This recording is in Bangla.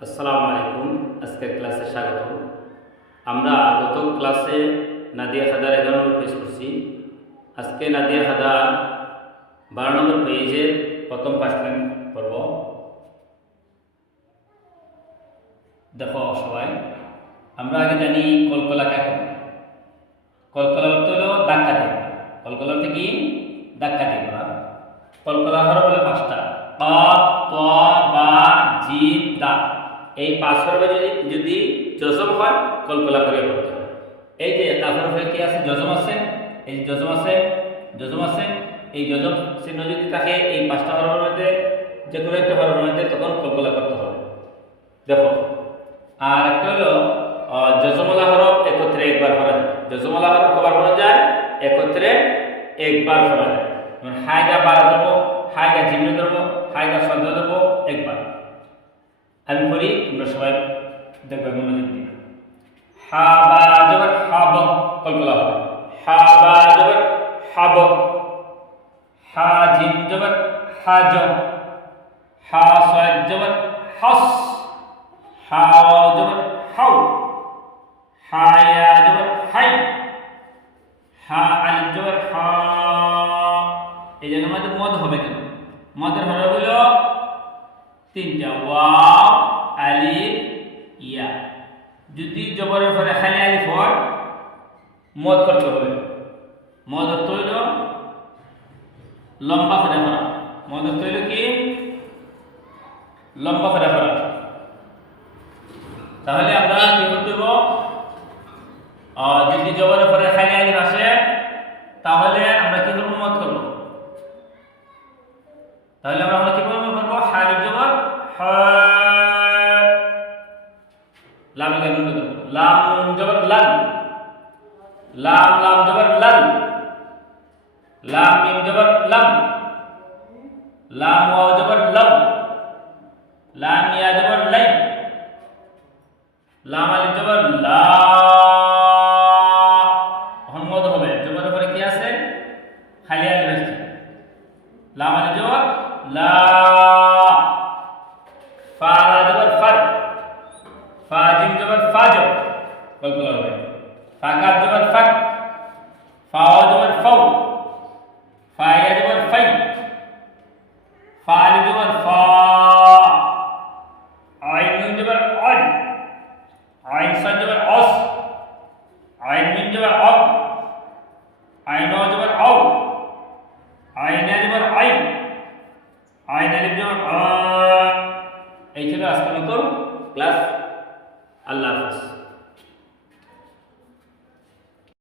আসসালামু আলাইকুম। আজকের ক্লাসে স্বাগত। আমরা গত ক্লাসে নাদিয়া খাদার 11 নম্বর পেজ করছি। আজকে নাদিয়া খাদার 12 নম্বর পেজের প্রথম পাঁচটা পড়ব। দেখো সবাই, আমরা আগে জানি কলকলা কাকে বলে। কলকলা অর্থ হলো ধাক্কা দিয়ে। কলকলা অর্থ কি? ধাক্কা দিয়ে করা। কলকলা হরফ হলো 5টা: কাফ, তা, বা, জিম, দাল। এই 5 হরফে যদি জজম হয় কলকলা করে পড়তে হবে। এই যে তার হরফে কি আছে? জজম আছে। এই জজম আছে, জজম আছে। এই জজম চিহ্ন যদি থাকে এই 5টা হরফের মধ্যে যে কোনো একটা হরফের মধ্যে, তখন কলকলা করতে হবে। দেখো, আর একটা হলো জজমলা হরফ একত্রে একবার পড়া যায়। জজমলা হরফ কবার পড়া যায়? একত্রে একবার পড়া যায়। হায়গা 12 ধরবো, হায়গা জিম্মে ধরবো, হায়গা শব্দ ধরবো একবার। আমি পড়ি, তোমরা সবাই দেখবে মনোযোগ দিয়ে। হা বা জবর হাব, কলকলা হবে। হা বা জবর হাব। হা জিম জবর হাজ। হা সাদ জবর হাস। হা ওয়াও জবর হাউ। হা ইয়া জবর হাই। হা আলিফ জবর হা। এই জায়গার মধ্যে মদ হবে কেন? মদের হরফ হলো 3টা: ওয়াও, আলিফ, ইয়া। যদি জবরের পরে খালি আলিফ হয়, মদ করতে হবে। মদ অর্থ হইল লম্বা করে পড়া। মদ অর্থ হইল কি? লম্বা করে পড়া। তাহলে আমরা কি করতে হবে? যদি জবরের পরে খালি আলিফ আসে, তাহলে আমরা কি করব? মদ করব। তাহলে আমরা কি করব? হালিফ জবর হা। লাম লাম জবর লান। লাম লাম জবর লান। লাম মিম জবর লাম। লাম ওয়াও জবর লাম। লাম ইয়া জবর লাই। লাম আলিফ জবর লা। মদ হবে। জবরের পরে কি আছে? খালি আলিফ আছে। লাম আলিফ জবর লা। ফা জবর ফার। ফা জিম জবর ফাজ, কলকলা হবে। ফা কাফ জবর ফাক। ফা ওয়াও জবর ফাউ। ফা ইয়া জবর ফাই। ফা আলিফ জবর ফা। আইন নুন জবর আন। আইন সাদ জবর অস। আইন মিম জবর আব। আইন ওয়াও জবর আও। আইন ইয়া জবর আই। আইন আলিফ জবর আ। এই ছিল আজকের মতো ক্লাস। আল্লাহ হাফেজ।